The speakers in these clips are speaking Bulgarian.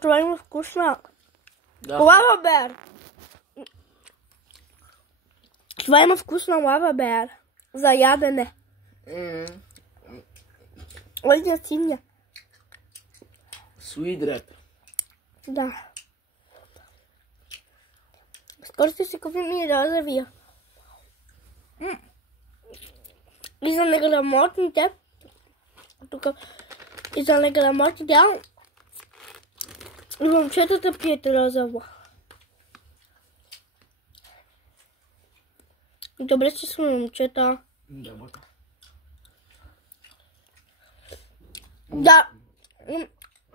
Това има вкусна. Да. Лава бер. Това има вкусна лава бер. За ядене. Ой, да синя. Sweet Red. Да. Скоро ще си купим и розовия. И за неграмотните. Тук. И за неграмотните. И момчетата пият розово. Добре си сме момчета. Да.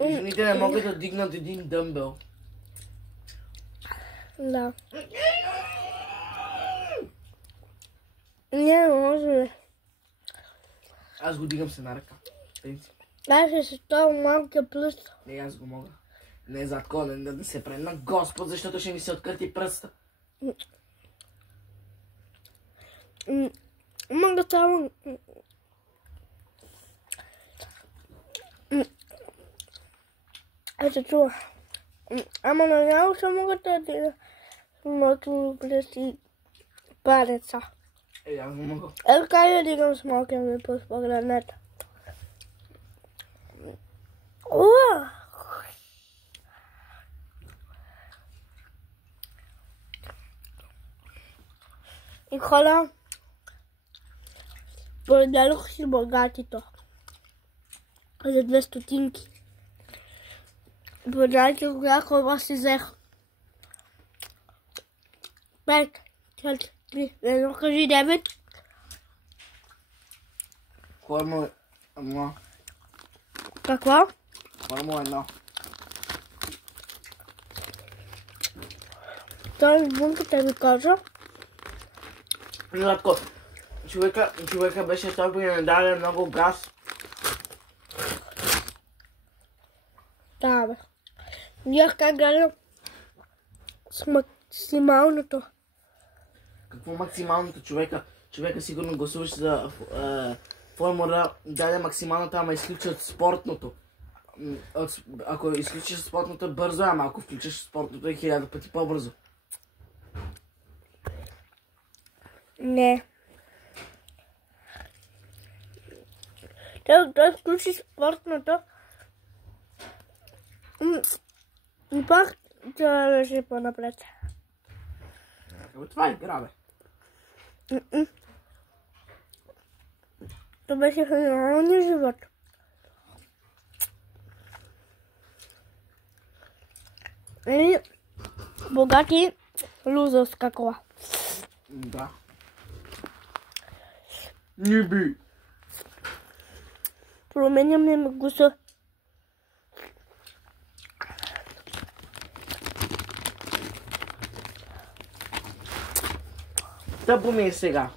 Жените не могат да дигнат един дъмбел. Да. Не може. Аз го дигам с една ръка. Аз ще се това малкия плюс. Не, аз го мога. Не зад колен, да се предна Господ, защото ще ми се откърти пръста. Мога само... Ето чува. Ама наляво ще мога да дигна моето плюс и пареца. Аз го мога. Ето как да дигам с малкия ми плюс, погледнете. Уа! И хора, продадох си богатито за 2 стотинки. Продадох кога хора си взех. 5, 4, 3, 1, кажи 9. Формула 1. Какво? Формула 1. Той бунката ми кажа. Златко, човека беше толкова и не даде много газ. Да, бе. Видях как гледам с максималното. Какво максималното човека? Човека сигурно гласуваш за формула, даде максималната, ама изключат спортното. Ако изключиш спортното бързо, ама ако включиш спортното е 1000 пъти по-бързо. Не. Той включи спортното. И пак това беше по-напред. Това е игра, бе. Това беше в нормалния живот. И богати лузърска кола. Да. Не би. Променяме ми вкуса. Тъпо ми е сега.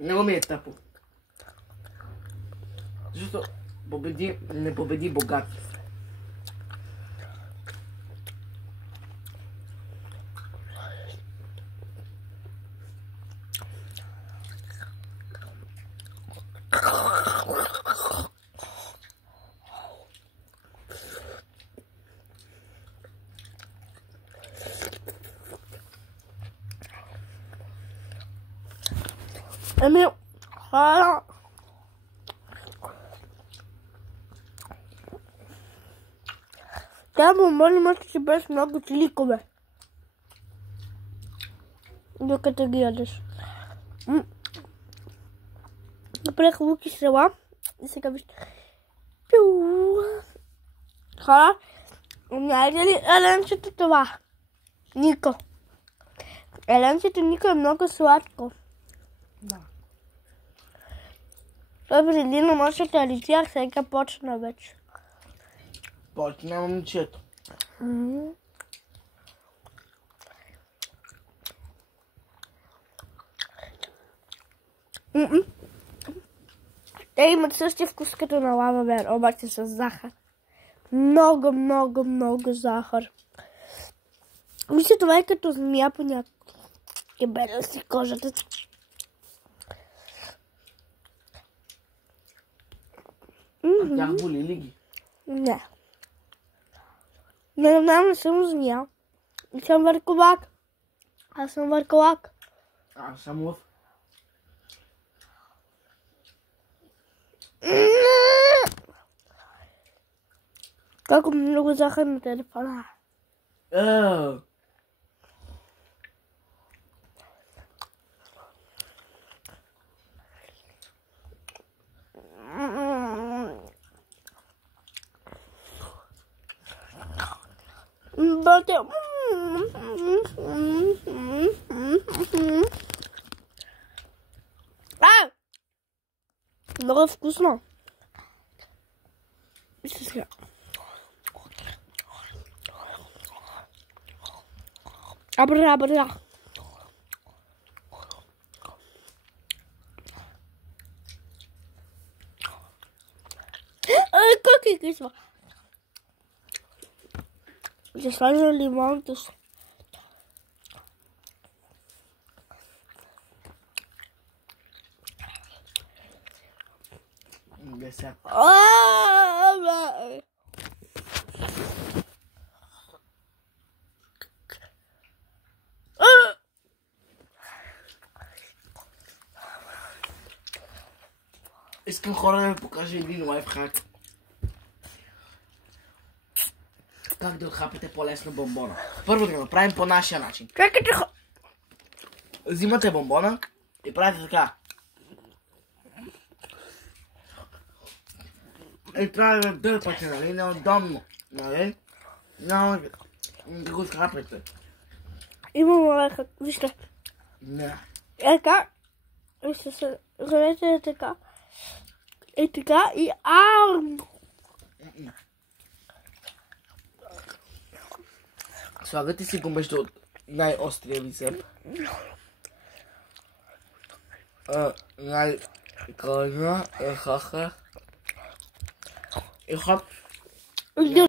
Много ми е тъпо. Защото не победи богат. Еми, хора. Тя помоли мъжки си без много чиликове. Докато ги ядеш. Направих луки села. И сега вижте. Пиу. Хора, знаете ли еленчето това? Нико. Еленчето Нико е много сладко. Да. Той преди на нощите летях, сега почна вече. Почна момчето. Те имат същия вкус като на лава бер, обаче с захар. Много, много, много захар. Мисля, това е като змия понякога. Кебеля си кожата. А тях боли ли ги? Не. Не съм змия. И съм върколак. Аз съм върколак. Аз съм лъв. Колко много захар на телефона. Бате. Много вкусно. Сега. Абра. Как е кисло? Ще сложа лимонта си. Десет. Искам хора да ми покажа един лайфхак. Как да отхапете по-лесно бомбона. Първо да го направим по нашия начин. Чакайте. Взимате бомбона и правите така. И трябва да дърпате, нали, неудобно. Нали? Няма да го отхапете. Имам лайфхак. Вижте. Не. Така. Вижте се. Гледайте така. И така. И ам. Слагате си го между най-острия ви зъб. Най-крайна е хаха. И хоп.